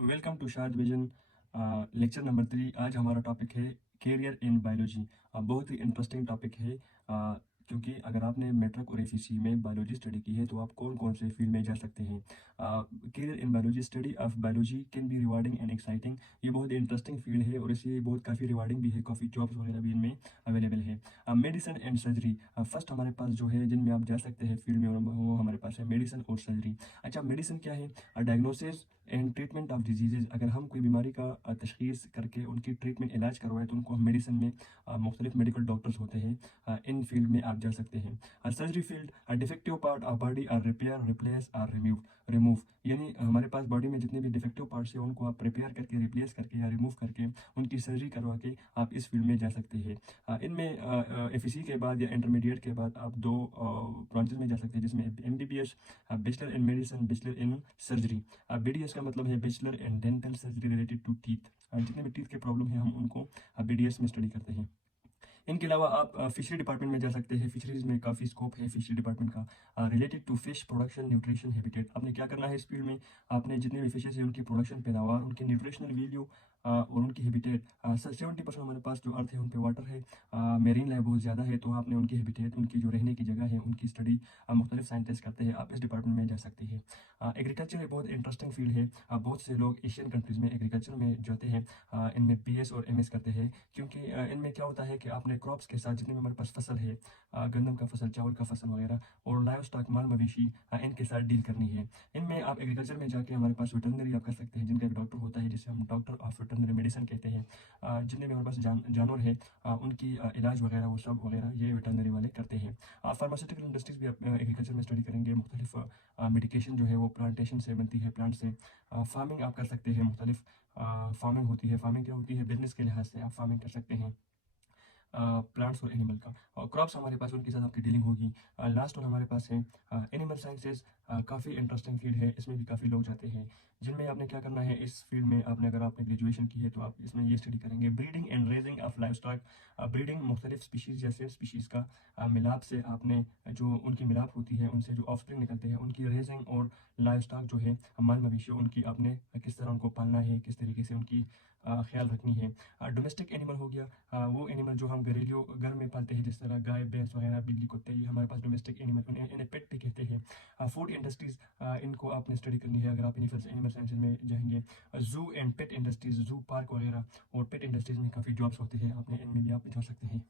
Welcome to शाद vision lecture number 3। आज हमारा टॉपिक है कैरियर इन बायोलॉजी। बहुत ही इंटरेस्टिंग टॉपिक है, क्योंकि अगर आपने मैट्रिक और एफईसी में बायोलॉजी स्टडी की है तो आप कौन कौन से फील्ड में जा सकते हैं। Career in biology, study of biology can be rewarding and exciting. ये बहुत ही इंटरेस्टिंग फील्ड है और इसलिए बहुत काफ़ी रिवार्डिंग भी है, काफ़ी जॉब्स वगैरह भी इनमें अवेलेबल है। मेडिसिन एंड सर्जरी फर्स्ट हमारे पास जो है जिनमें आप जा सकते हैं फील्ड में, वो हमारे पास है मेडिसिन और सर्जरी। अच्छा, मेडिसिन क्या है? Diagnosis and treatment of diseases. अगर हम कोई बीमारी का तशखीस करके उनकी ट्रीटमेंट इलाज करवाएं तो उनको हम मेडिसिन में मुख्तलिफ मेडिकल डॉक्टर्स होते हैं, इन फील्ड में आप जा सकते हैं। Surgery field, defective part of body are repair, replace और रिमूव। यानी हमारे पास बॉडी में जितने भी डिफेक्टिव पार्ट्स हैं उनको आप रिपेयर करके, रिप्लेस करके या रिमूव करके उनकी सर्जरी करवा के आप इस फील्ड में जा सकते हैं। इनमें एफईसी के बाद या इंटरमीडिएट के बाद आप दो ब्रांचेस में जा सकते हैं, जिसमें MBBS, bachelor in medicine, bachelor in surgery. BDS का मतलब है bachelor in dental surgery related to teeth. जितने भी टीथ के प्रॉब्लम है हम उनको बीडीएस में स्टडी करते हैं। इनके अलावा आप फिशरी डिपार्टमेंट में जा सकते हैं। फिशरीज में काफ़ी स्कोप है फिशरी डिपार्टमेंट का, related to fish production, nutrition, habitat. आपने क्या करना है इस फील्ड में? आपने जितने भी फिशेज है उनकी प्रोडक्शन, पैदावार, उनकी न्यूट्रिशनल वैल्यू और उनकी हैबिटेट। 70% हमारे पास जो अर्थ है उन पे वाटर है, मेरीन लाइफ बहुत ज़्यादा है, तो आपने उनकी हैबिटेट, उनकी जो रहने की जगह है, उनकी स्टडी मुख्तलिफ साइंटिस्ट करते हैं। आप इस डिपार्टमेंट में जा सकते हैं। एग्रीकल्चर एक बहुत इंटरेस्टिंग फील्ड है। बहुत से लोग एशियन कंट्रीज़ में एग्रीकल्चर में जाते हैं, इनमें बीएस और एमएस करते हैं, क्योंकि इनमें क्या होता है कि आपने क्रॉप्स के साथ जितने भी हमारे पास फसल है, गंदम का फसल, चावल का फसल वगैरह, और लाइव स्टॉक, माल मवेशी, इनके साथ डील करनी है। इनमें आप एग्रीकल्चर में जाके हमारे पास वेटरनरी आप कर सकते हैं, जिनका एक डॉक्टर होता है जिसे हम डॉक्टर ऑफ वेटरनरी मेडिसिन कहते हैं। जितने भी हमारे पास जानवर है, उनकी इलाज वगैरह वो सब वगैरह ये वेटरनरी वाले करते हैं। फार्मास्यूटिकल इंडस्ट्रीज भी आप एग्रीकल्चर में स्टडी करेंगे। मुख्तलिफ मेडिकेशन जो है वो प्लांटेशन से बनती है, प्लांट से। फार्मिंग आप कर सकते हैं, मुख्तलिफ फार्मिंग होती है। फार्मिंग क्या होती है? बिजनेस के लिहाज से आप फार्मिंग कर सकते हैं प्लांट्स और एनिमल का। और क्रॉप्स हमारे पास, उनके साथ आपकी डीलिंग होगी। लास्ट और हमारे पास है एनिमल साइंसेज। काफ़ी इंटरेस्टिंग फील्ड है, इसमें भी काफ़ी लोग जाते हैं। जिनमें आपने क्या करना है इस फील्ड में, आपने अगर आपने ग्रेजुएशन की है तो आप इसमें ये स्टडी करेंगे, breeding and raising of live stock. Breeding मुख्तलिफ स्पीशीज़ या सेम स्पीशीज़ का मिलाप से आपने जो उनकी मिलाप होती है, उनसे जो ऑफस्प्रिंग निकलते हैं, उनकी रेजिंग और लाइव स्टॉक जो है माल मवेशी, उनकी आपने किस तरह उनको पालना है, किस तरीके से उनकी ख्याल रखनी है। डोमेस्टिक एनिमल हो गया, वो एनिमल जो हम घरेलू घर में पालते हैं, जिस तरह गाय, भैंस वगैरह, बिल्ली, कुत्ते, ये हमारे पास डोमेस्टिक एनिमल, इन्हें पेट भी कहते हैं। फूड इंडस्ट्रीज, इनको आपने स्टडी करनी है अगर आप एनिमल साइंसेज में जाएंगे। जू and pet industries, zoo park वगैरह और पेट इंडस्ट्रीज में काफ़ी जॉब्स होते हैं, आपने इनमें भी आप जा सकते हैं।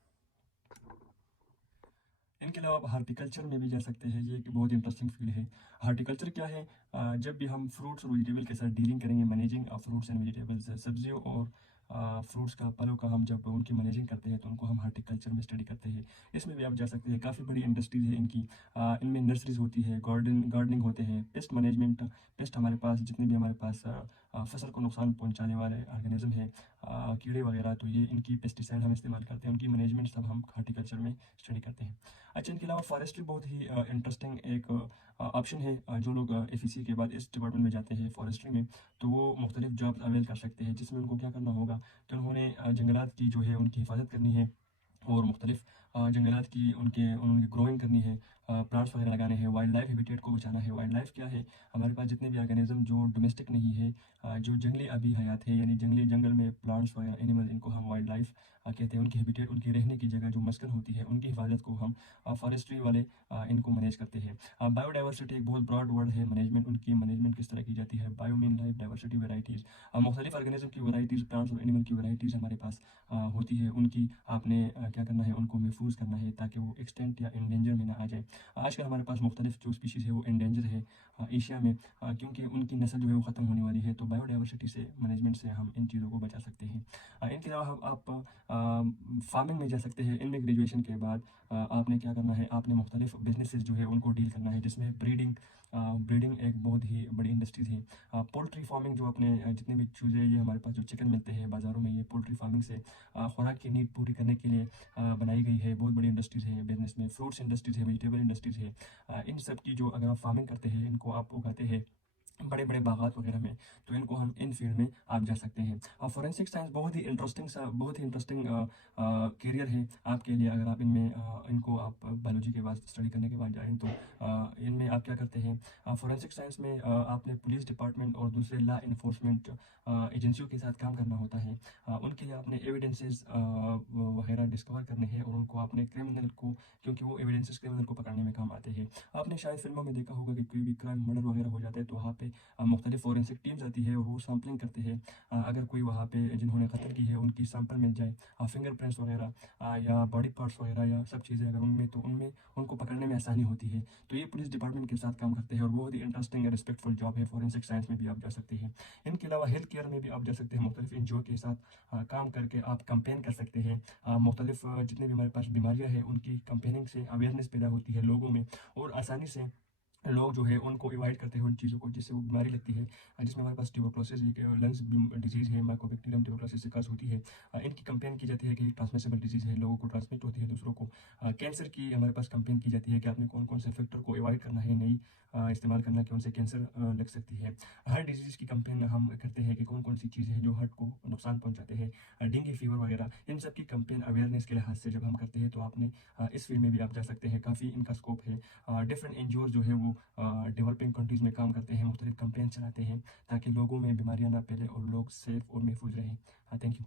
इनके अलावा आप हार्टिकल्चर में भी जा सकते हैं, ये एक बहुत इंटरेस्टिंग फील्ड है। हार्टिकल्चर क्या है? जब भी हम फ्रूट्स और वेजिटेबल के साथ डीलिंग करेंगे, managing of fruits and vegetables, सब्जियों और फ्रूट्स का, फलों का, हम जब उनकी मैनेजिंग करते हैं तो उनको हम हार्टिकल्चर में स्टडी करते हैं। इसमें भी आप जा सकते हैं। काफ़ी बड़ी इंडस्ट्रीज है इनकी। इनमें नर्सरीज होती है, गार्डनिंग होते हैं, पेस्ट मैनेजमेंट। पेस्ट हमारे पास जितने भी हमारे पास फसल को नुकसान पहुंचाने वाले ऑर्गेनिज्म है, कीड़े वगैरह, तो ये इनकी पेस्टिसाइड हम इस्तेमाल करते हैं, उनकी मैनेजमेंट सब हम हार्टिकल्चर में स्टडी करते हैं। अच्छा, इनके अलावा फॉरेस्ट्री बहुत ही इंटरेस्टिंग एक ऑप्शन है। जो लोग एफईसी के बाद इस डिपार्टमेंट में जाते हैं फॉरेस्ट्री में, तो वो मुख्तलिफ जॉब्स अवेल कर सकते हैं, जिसमें उनको क्या करना होगा, तो उन्होंने जंगलात की जो है उनकी हिफाजत करनी है, और मुख्तलिफ जंगलात की उनकी ग्रोइंग करनी है, प्लांट्स वगैरह लगाने हैं, वाइल्ड लाइफ हैबिटेट को बचाना है। वाइल्ड लाइफ क्या है? हमारे पास जितने भी ऑर्गेनिज्म जो डोमेस्टिक नहीं है, जो जंगली अभी हयात है, यानी जंगल में प्लांट्स वगैरह एनिमल, इनको हम वाइल्ड लाइफ कहते हैं। उनकी हैबिटेट, उनकी रहने की जगह, जो मस्कन होती है, उनकी हिफाजत को हम फॉरेस्ट्री वाले इनको मैनेज करते हैं। बायोडाइवर्सिटी एक बहुत ब्रॉड वर्ड है। मैनेजमेंट, उनकी मैनेजमेंट किस तरह की जाती है? Bio mean life, diversity varieties, मुख्तलिफ ऑर्गेनिज्म की वैराइटीज़, प्लांट्स और एनिमल की वैराइटीज़ हमारे पास होती है। उनकी आपने क्या करना है, उनको महफूज करना है ताकि वो एक्सटेंट या इंडेंजर में ना आ जाए। आजकल हमारे पास मुख्तलिफ जो स्पीशीज़ है वो इंडेंजर है एशिया में, क्योंकि उनकी नस्ल जो है वो ख़त्म होने वाली है। तो बायोडाइवर्सिटी से, मैनेजमेंट से हम इन चीज़ों को बचा सकते हैं। इनके अलावा आप फार्मिंग में जा सकते हैं। इनमें ग्रेजुएशन के बाद आपने क्या करना है, आपने मुख्तलिफ बिजनेसेस जो है उनको डील करना है, जिसमें ब्रीडिंग एक बहुत ही बड़ी इंडस्ट्रीज है। पोल्ट्री फार्मिंग, जो अपने जितने भी चूज़े, ये हमारे पास जो चिकन मिलते हैं बाज़ारों में, ये पोल्ट्री फार्मिंग से खुराक की नीड पूरी करने के लिए बनाई गई है। बहुत बड़ी इंडस्ट्रीज है बिजनेस में। फ्रूट्स इंडस्ट्रीज है, वेजिटेबल इंडस्ट्रीज है। इन सब की जो, अगर आप फार्मिंग करते हैं, इनको आप उगाते हैं, बड़े बड़े बागात वगैरह में, तो इनको हम इन फील्ड में आप जा सकते हैं। और फोरेंसिक साइंस बहुत ही इंटरेस्टिंग करियर है आपके लिए। अगर आप इनमें इनको आप बायोलॉजी के बाद स्टडी करने के बाद जाएँ तो इनमें आप क्या करते हैं, फोरेंसिक साइंस में आपने पुलिस डिपार्टमेंट और दूसरे लॉ इन्फोर्समेंट एजेंसियों के साथ काम करना होता है। उनके लिए आपने एविडेंसेस वगैरह डिस्कवर करने हैं, और उनको आपने क्रिमिनल को, क्योंकि वो एविडेंसेस क्रिमिनल को पकड़ने में काम आते हैं। आपने शायद फिल्मों में देखा होगा कि कोई भी क्राइम, मर्डर वगैरह हो जाता है तो वहाँ पे मुख्तलिफ फोरेंसिक टीम्स आती है और वो सैम्पलिंग करते हैं। अगर कोई वहाँ पे जिन्होंने कत्ल की है उनकी सैंपल मिल जाए, फिंगरप्रिंट्स वगैरह या बॉडी पार्ट्स वगैरह या सब चीज़ें अगर उनमें, तो उनमें उनको पकड़ने में आसानी होती है। तो ये पुलिस डिपार्टमेंट के साथ काम करते हैं, और बहुत ही इंटरेस्टिंग और रिस्पेक्टफुल जॉब है। फोरेंसिक साइंस में भी आप जा सकते हैं। इनके अलावा हेल्थ केयर में भी आप जा सकते हैं। मुख्तलिफ एनजीओ के साथ काम करके आप कंपेन कर सकते हैं। मुख्तलिफ जितने भी हमारे पास बीमारियाँ हैं उनकी कंपेनिंग से अवेयरनेस पैदा होती है लोगों में, और आसानी से लोग जो है उनको अवॉइड करते हैं उन चीज़ों को जिससे वो बीमारी लगती है। जिसमें हमारे पास ट्यूबरक्लोसिस एक लंग्स डिजीज़ है, माइकोबैक्टीरियम ट्यूबरक्लोसिस से काज होती है। इनकी कंपेन की जाती है कि ट्रांसमिसेबल डिजीज़ है, लोगों को ट्रांसमिट होती है दूसरों को। कैंसर की हमारे पास कंपेन की जाती है कि आपने कौन कौन से फैक्टर को अवॉइड करना है, नहीं इस्तेमाल करना, कि उनसे कैंसर लग सकती है। हर डिजीज़ की कंपेन हम करते हैं कि कौन कौन सी चीज़ें हैं जो हार्ट को नुकसान पहुँचाते हैं। डेंगू फीवर वगैरह, इन सब की कंपेन अवेयरनेस के लिहाज से जब हम करते हैं तो आपने इस फील्ड में भी आप जा सकते हैं। काफ़ी इनका स्कोप है। डिफरेंट एनजीओ जो है वो डेवलपिंग कंट्रीज़ में काम करते हैं, मुख्तलिफ कंपेन चलाते हैं ताकि लोगों में बीमारियां ना फैले और लोग सेफ और महफूज रहें। हाँ, थैंक यू।